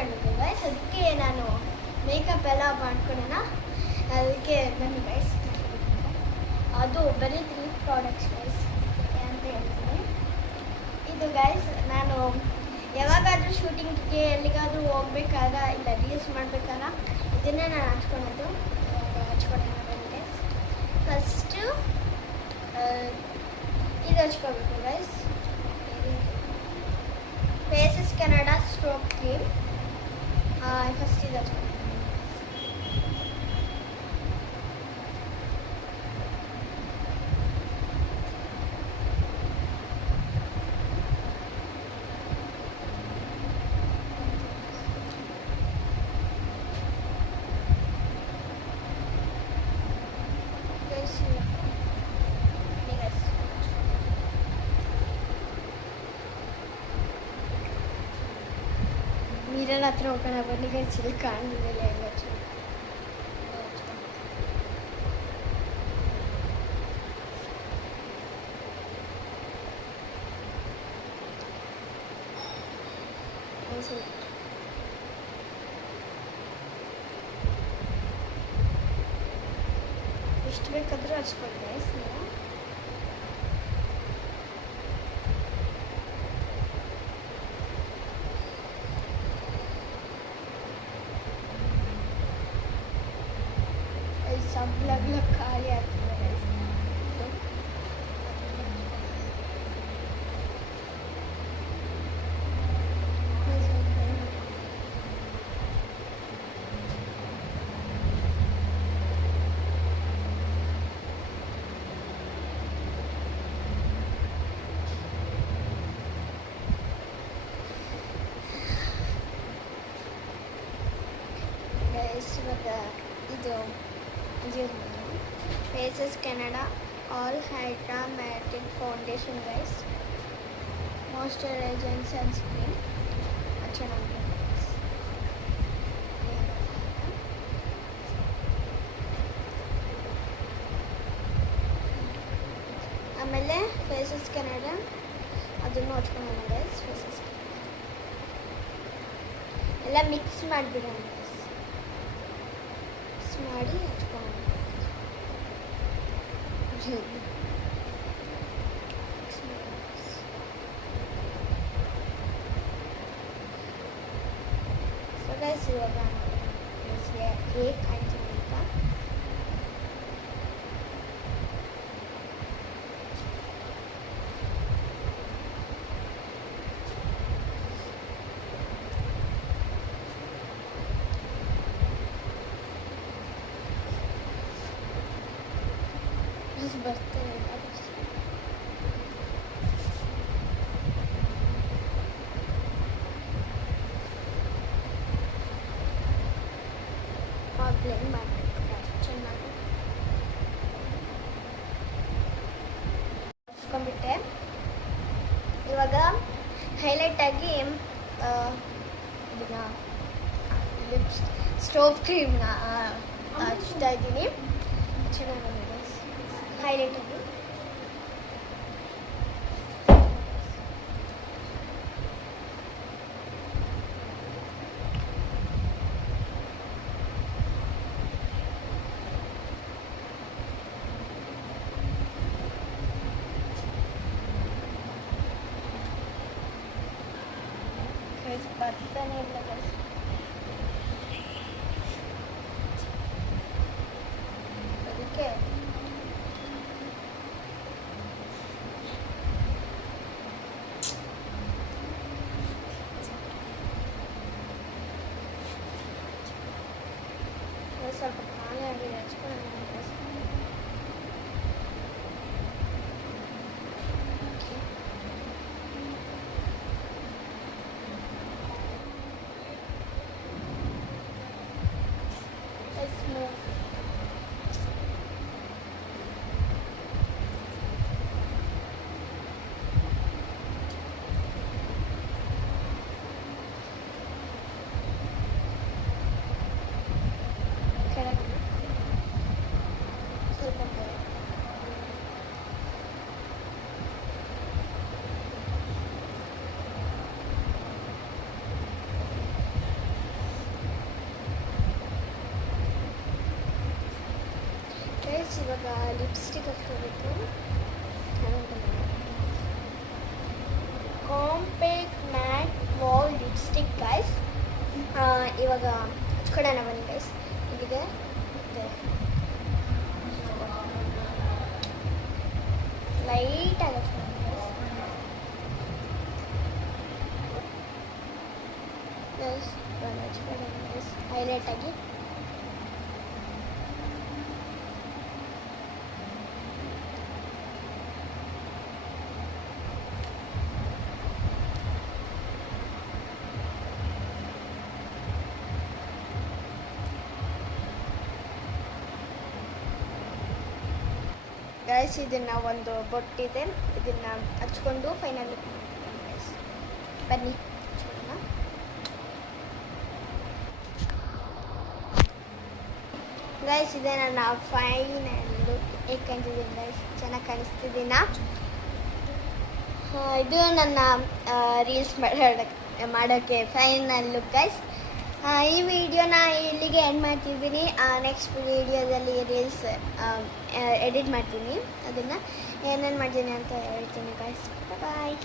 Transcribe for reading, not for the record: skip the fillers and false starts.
ಮಾಡಬೇಕು ಗೈಸ್. ಅದಕ್ಕೆ ನಾನು ಮೇಕಪ್ ಎಲ್ಲ ಮಾಡ್ಕೊಳ್ಳೋಣ. ಅದಕ್ಕೆ ಬನ್ನಿ ಗೈಸ್. ಅದು ಬರೀ 3 ಪ್ರಾಡಕ್ಟ್ಸ್ ಗೈಸ್ ಅಂತ ಹೇಳ್ತೀನಿ. ಇದು ಗೈಸ್ ನಾನು ಯಾವಾಗಾದರೂ ಶೂಟಿಂಗ್ಗೆ ಎಲ್ಲಿಗಾದರೂ ಹೋಗ್ಬೇಕಾಗ ಇಲ್ಲ ರೀಲ್ಸ್ ಮಾಡಬೇಕಾಗ ಇದನ್ನೇ ನಾನು ಹಚ್ಕೊಳೋದು. ಹಚ್ಕೊಳ್ಳೋಣ ಬನ್ನಿ ಗೈಸ್. ಫಸ್ಟು ಇದು ಹಚ್ಕೋಬೇಕು guys. Faces Canada strobe cream. First ಇದು ಹಚ್ಕೋಬೇಕು. ಮಿರರ್ ಹತ್ರ ಹೋಗೋಣ ಬನ್ನಿ ಗೈಸ್. ಇಲ್ಲಿ ಕಾಣಲಿಲ್ಲ ಎಲ್ಲ ಎಷ್ಟು ಬೇಕಾದರೂ ಹಚ್ಕೊಳ್ಳಿ ಗೈಸ್ ನೀವು. सब लग खाली आती है। ಇದು faces Canada all hydra matic foundation guys. Moisturiser and sunscreen ಚೆನ್ನಾಗಿ. ಆಮೇಲೆ ಫೇಸಸ್ ಕೆನಡಾ ಅದನ್ನು ಹಚ್ಕೊಳ್ಳೋಣ ಗೈಸ್. ಫೇಸಸ್ ಎಲ್ಲ ಮಿಕ್ಸ್ ಮಾಡಿಬಿಡೋಣ ಗೈಸ್. ಮಿಕ್ಸ್ ಮಾಡಿ ಹಚ್ಕೊಳ್ಳೋಣ. ಸೊ ಗೈಸ್ ಇವಾಗ ಹೇಗೆ ಕಾಣ್ತೀನಿ ಅಂತ ಬರ್ತಾರೆ. ಬ್ಲೆಂಡ್ ಮಾಡಬೇಕು ಚೆನ್ನಾಗಿ. ಹಚ್ಕೊಂಡ್ಬಿಟ್ಟೆ. ಇವಾಗ ಹೈಲೈಟ್ ಆಗಿ ಇದನ್ನ ಸ್ಟೋವ್ ಕ್ರೀಮ್ನ ಹಚ್ತಾ ಇದ್ದೀನಿ. ಚೆನ್ನಾಗಿ ಹೈಲೈಟ್ ಆಗಿ. ಬರ್ತಾನೆ ಇಲ್ಲ ಗೈಸ್. ಅದಕ್ಕೆ ಸ್ವಲ್ಪ ಖಾಲಿ ಆಗಿದೆ ಹಚ್ಕೊಳ್ಳೋಣ. ಲಿಪ್ಸ್ಟಿಕ್ ಹಚ್ಕೋಬೇಕು. Compact matte wall lipstick guys. ಇವಾಗ ಹಚ್ಕೊಡೋಣ ಬನ್ನಿ ಗೈಸ್. ಇಲ್ಲಿಗೆ ಲೈಟಾಗಿ ಹಚ್ಕೊಳ್ಳೋಣ ಗೈಸ್. ಹಚ್ಕೊಳ್ಳೋಣ ಗೈಸ್ ಹೈಲೈಟಾಗಿ. ಗೈಸ್ ಇದನ್ನು ಒಂದು ಬೊಟ್ಟಿದೆ, ಇದನ್ನು ಹಚ್ಕೊಂಡು ಫೈನಲ್ ಬನ್ನಿ ಹಚ್ಕೊಳ್ಳೋಣ. ಗೈಸ್ ಇದೆ ನನ್ನ ಫೈನಲ್ ಲುಕ್. ಹೇಗೆ ಕಾಣ್ತಿದ್ದೀನಿ ಗೈಸ್? ಚೆನ್ನಾಗಿ ಕಾಣಿಸ್ತಿದ್ದೀನ? ಇದು ನನ್ನ ರೀಲ್ಸ್ ಮಾಡೋಕ್ಕೆ ಫೈನಲ್ ಲುಕ್ ಗೈಸ್. ಈ ವಿಡಿಯೋನ ಇಲ್ಲಿಗೆ ಎಂಡ್ ಮಾಡ್ತಿದ್ದೀನಿ. ನೆಕ್ಸ್ಟ್ ವಿಡಿಯೋದಲ್ಲಿ ರೀಲ್ಸ್ ಎಡಿಟ್ ಮಾಡ್ತೀನಿ, ಅದನ್ನು ಏನೇನು ಮಾಡ್ತೀನಿ ಅಂತ ಹೇಳ್ತೀನಿ ಗೈಸ್. ಬಾಯ್.